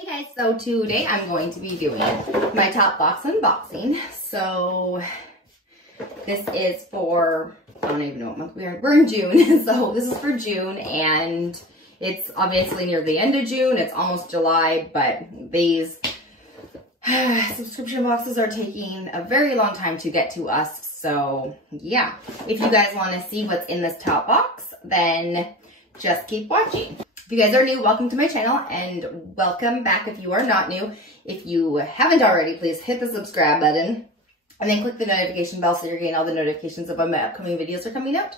Hey guys, so today I'm going to be doing my Topbbox unboxing. So this is for, I don't even know what month we are. We're in June, so this is for June, and it's obviously near the end of June. It's almost July, but these subscription boxes are taking a very long time to get to us. So yeah, if you guys want to see what's in this Topbbox, then just keep watching. If you guys are new, welcome to my channel, and welcome back if you are not new. If you haven't already, please hit the subscribe button and then click the notification bell so you're getting all the notifications of when my upcoming videos are coming out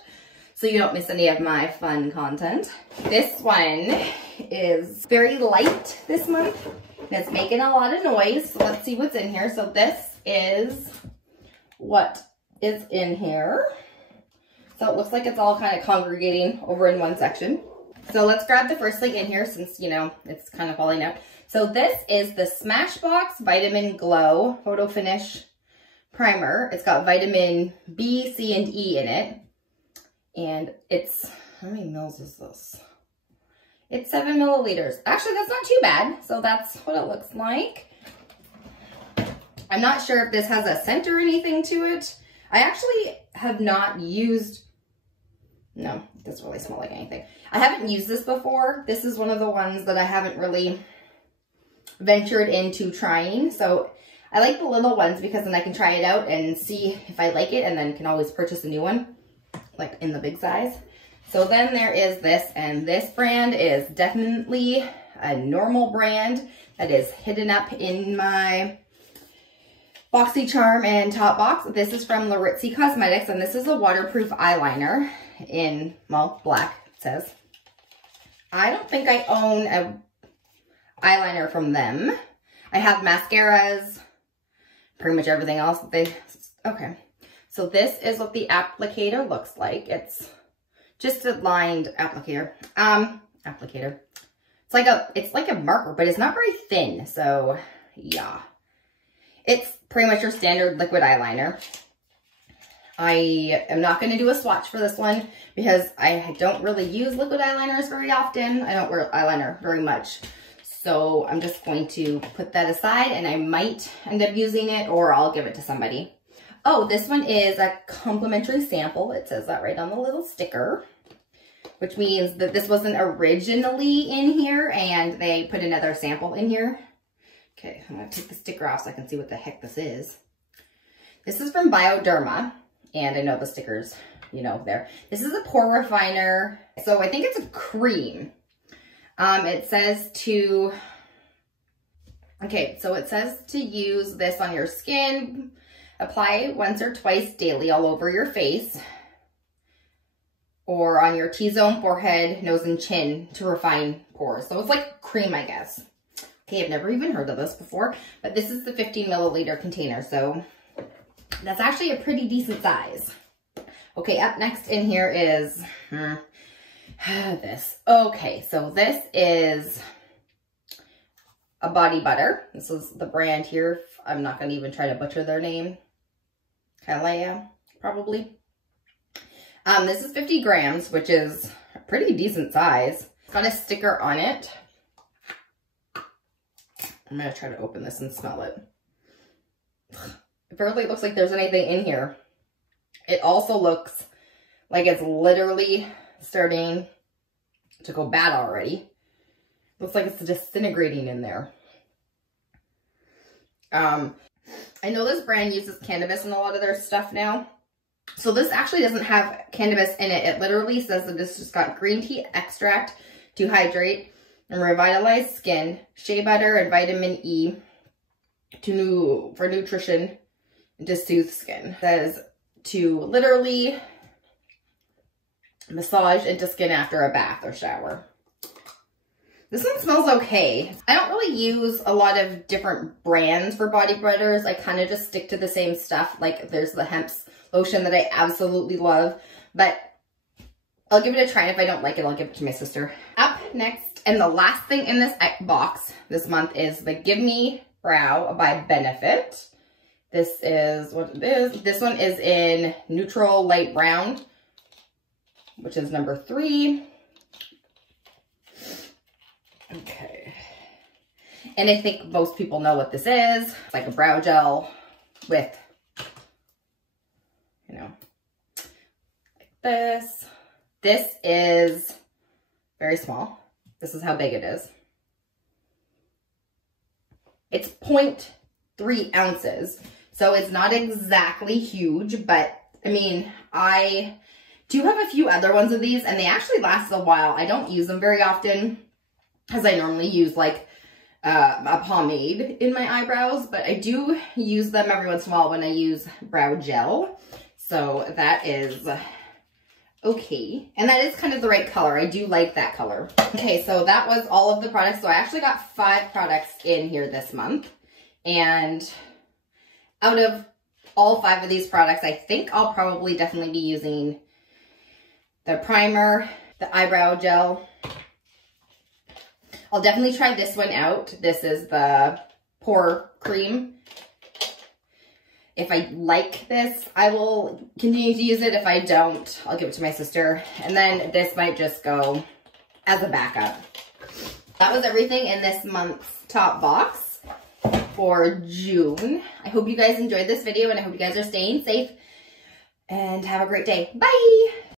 so you don't miss any of my fun content. This one is very light this month and it's making a lot of noise. So let's see what's in here. So this is what is in here. So it looks like it's all kind of congregating over in one section. So let's grab the first thing in here since, you know, it's kind of falling out. So this is the Smashbox Vitamin Glow Photo Finish Primer. It's got vitamin B, C, and E in it. And it's, how many mils is this? It's 7 milliliters. Actually, that's not too bad. So that's what it looks like. I'm not sure if this has a scent or anything to it. I actually have not used, no, it doesn't really smell like anything. I haven't used this before. This is one of the ones that I haven't really ventured into trying. So I like the little ones because then I can try it out and see if I like it and then can always purchase a new one, like in the big size. So then there is this, and this brand is definitely a normal brand that is hidden up in my BoxyCharm and Topbbox. This is from Laritzy Cosmetics, and this is a waterproof eyeliner in, well, black, it says. I don't think I own a eyeliner from them. I have mascaras, pretty much everything else. Okay. So this is what the applicator looks like. It's just a lined applicator. It's like a marker, but it's not very thin. So yeah. It's pretty much your standard liquid eyeliner. I am not going to do a swatch for this one because I don't really use liquid eyeliners very often. I don't wear eyeliner very much. So I'm just going to put that aside, and I might end up using it or I'll give it to somebody. Oh, this one is a complimentary sample. It says that right on the little sticker, which means that this wasn't originally in here and they put another sample in here. Okay, I'm going to take the sticker off so I can see what the heck this is. This is from Bioderma, and I know the stickers, you know, there. This is a pore refiner, so I think it's a cream. It says to, okay, so it says to use this on your skin, apply once or twice daily all over your face, or on your T-zone, forehead, nose, and chin to refine pores. So it's like cream, I guess. Okay, I've never even heard of this before, but this is the 15 milliliter container, so that's actually a pretty decent size. Okay, up next in here is this. Okay, so this is a body butter. This is the brand here. I'm not going to even try to butcher their name. Kalea, probably. This is 50 grams, which is a pretty decent size. It's got a sticker on it. I'm going to try to open this and smell it. It barely looks like there's anything in here. It also looks like it's literally starting to go bad already. Looks like it's disintegrating in there. I know this brand uses cannabis in a lot of their stuff now. So this actually doesn't have cannabis in it. It literally says that this just got green tea extract to hydrate and revitalize skin, shea butter, and vitamin E for nutrition and to soothe skin. It says to literally massage into skin after a bath or shower. This one smells okay. I don't really use a lot of different brands for body butters. I kind of just stick to the same stuff. Like there's the hemp lotion that I absolutely love, but I'll give it a try. And if I don't like it, I'll give it to my sister. Up next, and the last thing in this box this month is the Give Me Brow by Benefit. This is what it is. This one is in neutral light brown, which is number 3. Okay. And I think most people know what this is. It's like a brow gel with, you know, like this. This is very small. This is how big it is. It's 0.3 ounces. So it's not exactly huge, but I mean, I do have a few other ones of these and they actually last a while. I don't use them very often because I normally use like a pomade in my eyebrows, but I do use them every once in a while when I use brow gel. So that is okay. And that is kind of the right color. I do like that color. Okay, so that was all of the products. So I actually got 5 products in here this month. And out of all 5 of these products, I think I'll probably definitely be using the primer, the eyebrow gel. I'll definitely try this one out. This is the pore cream. If I like this, I will continue to use it. If I don't, I'll give it to my sister. And then this might just go as a backup. That was everything in this month's top box for June. I hope you guys enjoyed this video and I hope you guys are staying safe and have a great day. Bye!